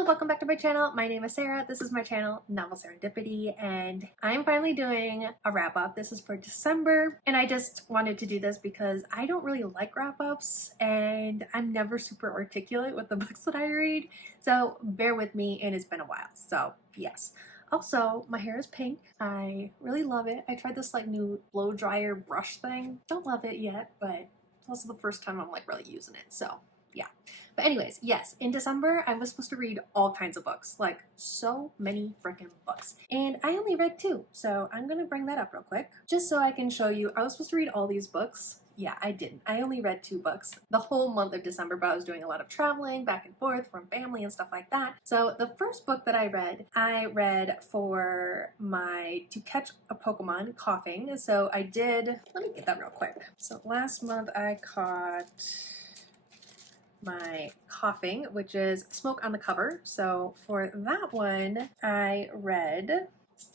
Hello, welcome back to my channel. My name is Sarah. This is my channel, Novel Serendipity, and I'm finally doing a wrap-up. This is for December, and I just wanted to do this because I don't really like wrap-ups, and I'm never super articulate with the books that I read, so bear with me, and it's been a while, so yes. Also, my hair is pink. I really love it. I tried this like new blow dryer brush thing. Don't love it yet, but it's also the first time I'm like really using it, so yeah. But anyways, yes, in December, I was supposed to read all kinds of books, like so many freaking books. And I only read 2, so I'm gonna bring that up real quick, just so I can show you. I was supposed to read all these books. Yeah, I didn't. I only read 2 books the whole month of December, but I was doing a lot of traveling back and forth from family and stuff like that. So the first book that I read for my To Catch a Pokemon coughing. So I did, let me get that real quick. So last month I caught my coughing, which is Smoke on the Cover. So for that one, I read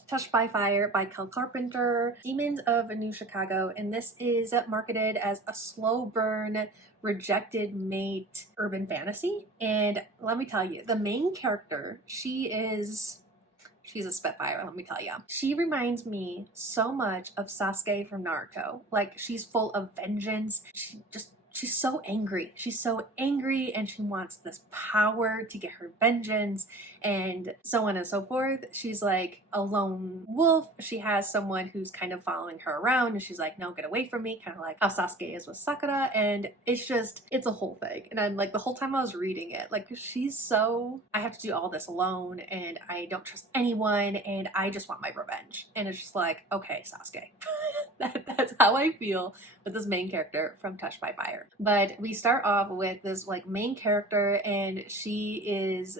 Touched by Fire by Kel Carpenter, Demons of New Chicago, and this is marketed as a slow burn, rejected mate urban fantasy. And let me tell you, the main character, she's a spitfire, let me tell you. She reminds me so much of Sasuke from Naruto. Like, she's full of vengeance. She's so angry. She's so angry and she wants this power to get her vengeance and so on and so forth. She's like a lone wolf. She has someone who's kind of following her around and she's like, no, get away from me. Kind of like how Sasuke is with Sakura. And it's a whole thing. And I'm like, the whole time I was reading it, like I have to do all this alone and I don't trust anyone and I just want my revenge. And it's just like, okay, Sasuke. That's how I feel with this main character from Touched by Fire. But we start off with this like main character and she is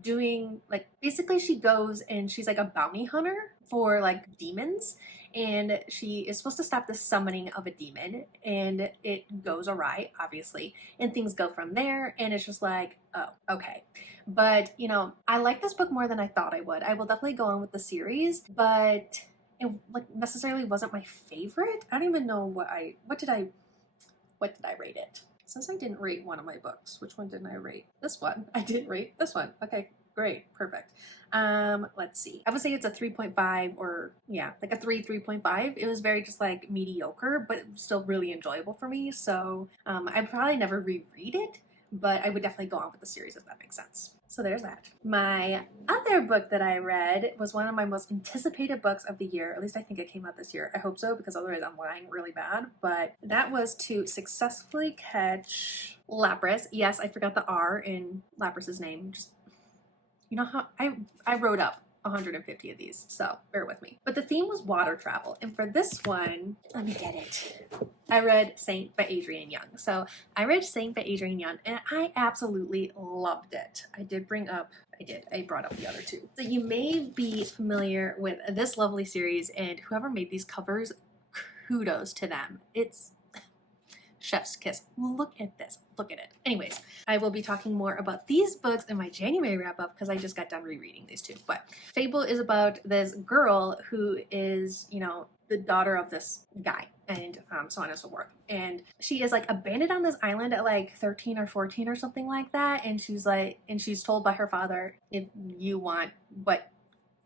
doing like, basically she goes and she's like a bounty hunter for like demons, and she is supposed to stop the summoning of a demon, and it goes awry, obviously, and things go from there, and it's just like, oh, okay. But you know, I like this book more than I thought I would. I will definitely go on with the series, but it like necessarily wasn't my favorite. I don't even know what did I rate it? Since I didn't rate one of my books, which one didn't I rate? This one. I didn't rate this one. Okay, great, perfect. Let's see. I would say it's a 3.5, or yeah, like a 3.5. It was very just like mediocre, but still really enjoyable for me. So I'd probably never reread it, but I would definitely go on with the series if that makes sense. So there's that. My other book that I read was one of my most anticipated books of the year. At least I think it came out this year. I hope so, because otherwise I'm lying really bad. But that was To Successfully Catch Lapras. Yes, I forgot the R in Lapras's name. Just, you know how I wrote up 150 of these, so bear with me. But the theme was water travel, and for this one, let me get it. I read Saint by Adrienne Young. So I read Saint by Adrienne Young, and I absolutely loved it. I brought up the other 2. So you may be familiar with this lovely series, and whoever made these covers, kudos to them. It's chef's kiss. Look at this. Look at it. Anyways, I will be talking more about these books in my January wrap-up because I just got done rereading these 2. But Fable is about this girl who is, you know, the daughter of this guy, and so on and so forth. And she is like abandoned on this island at like 13 or 14 or something like that. And she's told by her father, if you want what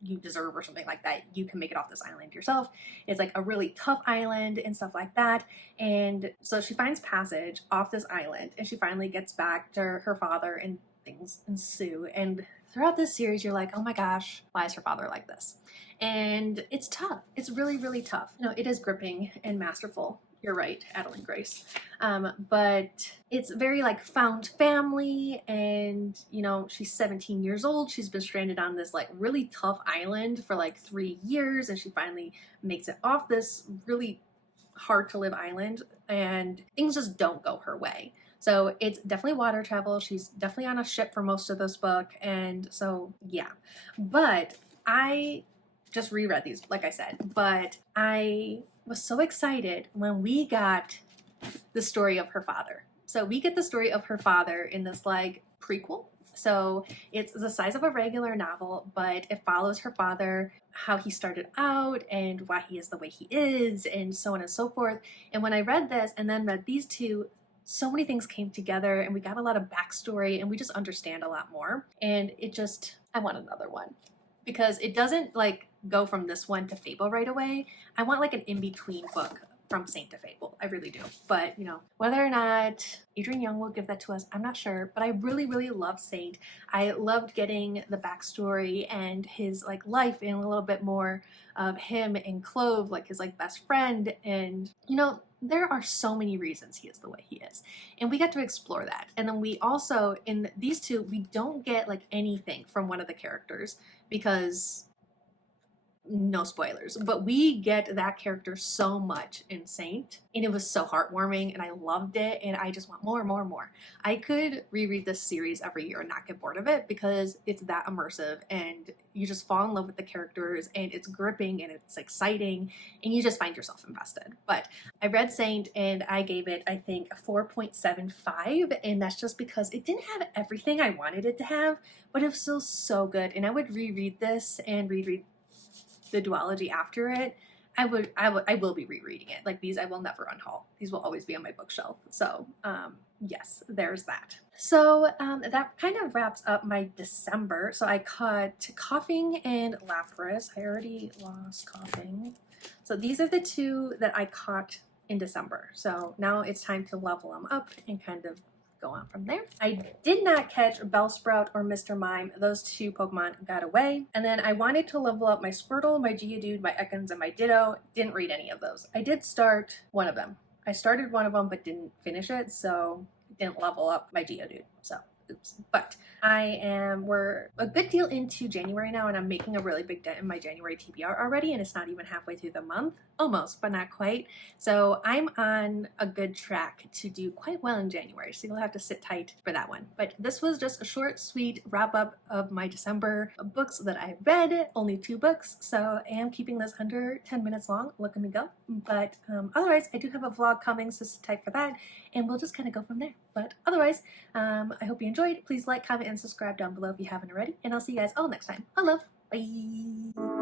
you deserve or something like that, you can make it off this island yourself. It's like a really tough island and stuff like that. And so she finds passage off this island and she finally gets back to her father and things ensue. And throughout this series, you're like, oh my gosh, why is her father like this? And it's tough. It's really, really tough. No, it is gripping and masterful. You're right, Adeline Grace. But it's very like found family, and you know, she's 17 years old. She's been stranded on this like really tough island for like 3 years, and she finally makes it off this really hard to live island, and things just don't go her way. So it's definitely water travel. She's definitely on a ship for most of this book, and so yeah. But I just reread these, like I said, but I was so excited when we got the story of her father. So we get the story of her father in this like prequel. So it's the size of a regular novel, but it follows her father, how he started out and why he is the way he is, and so on and so forth. And when I read this and then read these 2 so many things came together and we got a lot of backstory and we just understand a lot more. And it just, I want another one because it doesn't like go from this one to Fable right away. I want like an in-between book from Saint to Fable. I really do. But, you know, whether or not Adrian Young will give that to us, I'm not sure. But I really, really love Saint. I loved getting the backstory and his like life and a little bit more of him and Clove, like his like best friend. And, you know, there are so many reasons he is the way he is. And we get to explore that. And then we also, in these two, we don't get like anything from one of the characters because no spoilers, but we get that character so much in Saint, and it was so heartwarming, and I loved it, and I just want more and more and more. I could reread this series every year and not get bored of it because it's that immersive, and you just fall in love with the characters, and it's gripping, and it's exciting, and you just find yourself invested. But I read Saint, and I gave it, I think, a 4.75, and that's just because it didn't have everything I wanted it to have, but it was still so good, and I would reread this and reread the duology after it. I will be rereading it. Like these, I will never unhaul. These will always be on my bookshelf. So yes, there's that. So that kind of wraps up my December. So I caught Coughing and Lapras. I already lost Coughing. So these are the two that I caught in December. So now it's time to level them up and kind of go on from there. I did not catch Bellsprout or Mr. Mime. Those two Pokemon got away. And then I wanted to level up my Squirtle, my Geodude, my Ekans, and my Ditto. Didn't read any of those. I did start one of them. I started one of them but didn't finish it, so didn't level up my Geodude. So oops. But we're a good deal into January now, and I'm making a really big dent in my January TBR already, and it's not even halfway through the month. Almost, but not quite. So I'm on a good track to do quite well in January, so you'll have to sit tight for that one. But this was just a short, sweet wrap up of my December books that I read. Only 2 books, so I am keeping this under 10 minutes long. Look at me go. But otherwise, I do have a vlog coming, so sit tight for that, and we'll just kind of go from there. But otherwise, I hope you enjoyed. Please like, comment, and subscribe down below if you haven't already, and I'll see you guys all next time. I love. Bye!